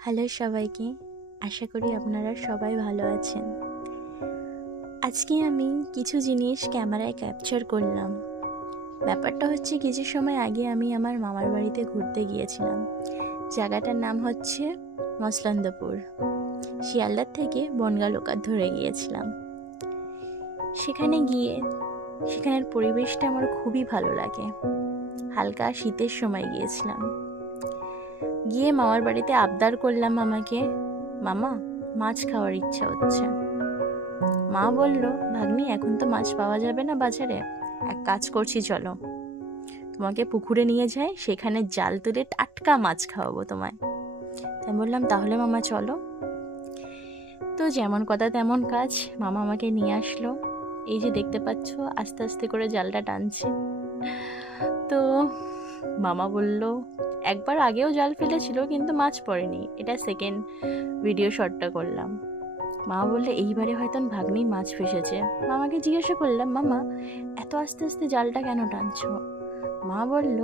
Hello সবাইকে, আশা করি আপনারা সবাই ভালো আছেন। আজকে আমি কিছু জিনিস ক্যামেরায় ক্যাপচার করলাম। ব্যাপারটা হচ্ছে কিছু সময় আগে আমি আমার মামার বাড়িতে ঘুরতে গিয়েছিলাম। জায়গাটার নাম হচ্ছে মসলন্দপুর। শিয়ালদার থেকে বনগাঁ লোকাল ধরে গিয়েছিলাম। সেখানের পরিবেশটা আমার খুবই ভালো লাগে। হালকা শীতের সময় গিয়েছিলাম। গিয়ে মামার বাড়িতে আবদার করলাম মামাকে, মামা মাছ খাওয়ার ইচ্ছা হচ্ছে। মা বলল, ভাগ্নি এখন তো মাছ পাওয়া যাবে না বাজারে, এক কাজ করছি, চলো তোমাকে পুকুরে নিয়ে যাই, সেখানে জাল তুলে টাটকা মাছ খাওয়াবো তোমায়। তাই বললাম, তাহলে মামা চলো। তো যেমন কথা তেমন কাজ, মামা আমাকে নিয়ে আসলো। এই যে দেখতে পাচ্ছ, আস্তে আস্তে করে জালটা টানছে। তো মামা বলল, একবার আগেও জাল ফেলেছিল কিন্তু মাছ পড়েনি, এটা সেকেন্ড ভিডিও শটটা করলাম। মা বললে, এইবারে হয়তো ভাগ্নি মাছ ফেসেছে। মামাকে জিজ্ঞাসা করলাম, মামা এত আস্তে আস্তে জালটা কেন টানছো? মা বলল,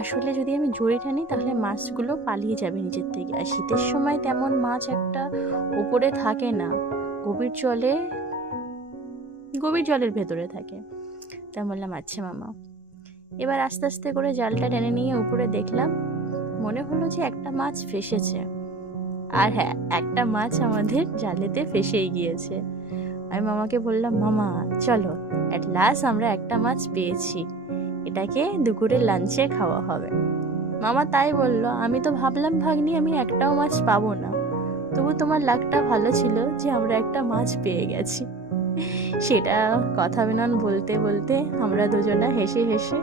আসলে যদি আমি জোরে টানি তাহলে মাছগুলো পালিয়ে যাবে নিজের থেকে, আর শীতের সময় তেমন মাছ একটা উপরে থাকে না, গভীর জলের ভেতরে থাকে। তা বললাম, আচ্ছা মামা। এবার আস্তে আস্তে করে জালটা টেনে নিয়ে উপরে দেখলাম, মনে হলো যে একটা মাছ ফেসেছে। আর হ্যাঁ, একটা মাছ আমাদের জালেতে ফেসেই গিয়েছে। আমি মামাকে বললাম, মামা চলো, অ্যাট লাস্ট আমরা একটা মাছ পেয়েছি, এটাকে দুপুরের লাঞ্চে খাওয়া হবে। মামা তাই বলল। আমি তো ভাবলাম, ভাগ্নি আমি একটাও মাছ পাবো না, তবু তোমার লাকটা ভালো ছিল যে আমরা একটা মাছ পেয়ে গেছি। সেটা কথা বিনন বলতে বলতে আমরা দুজনা হেসে হেসে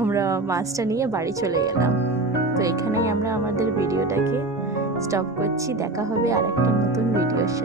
আমরা মাছটা নিয়ে বাড়ি চলে গেলাম। তো এখানেই আমরা আমাদের ভিডিওটাকে স্টপ করছি। দেখা হবে আর একটা নতুন ভিডিওর সাথে।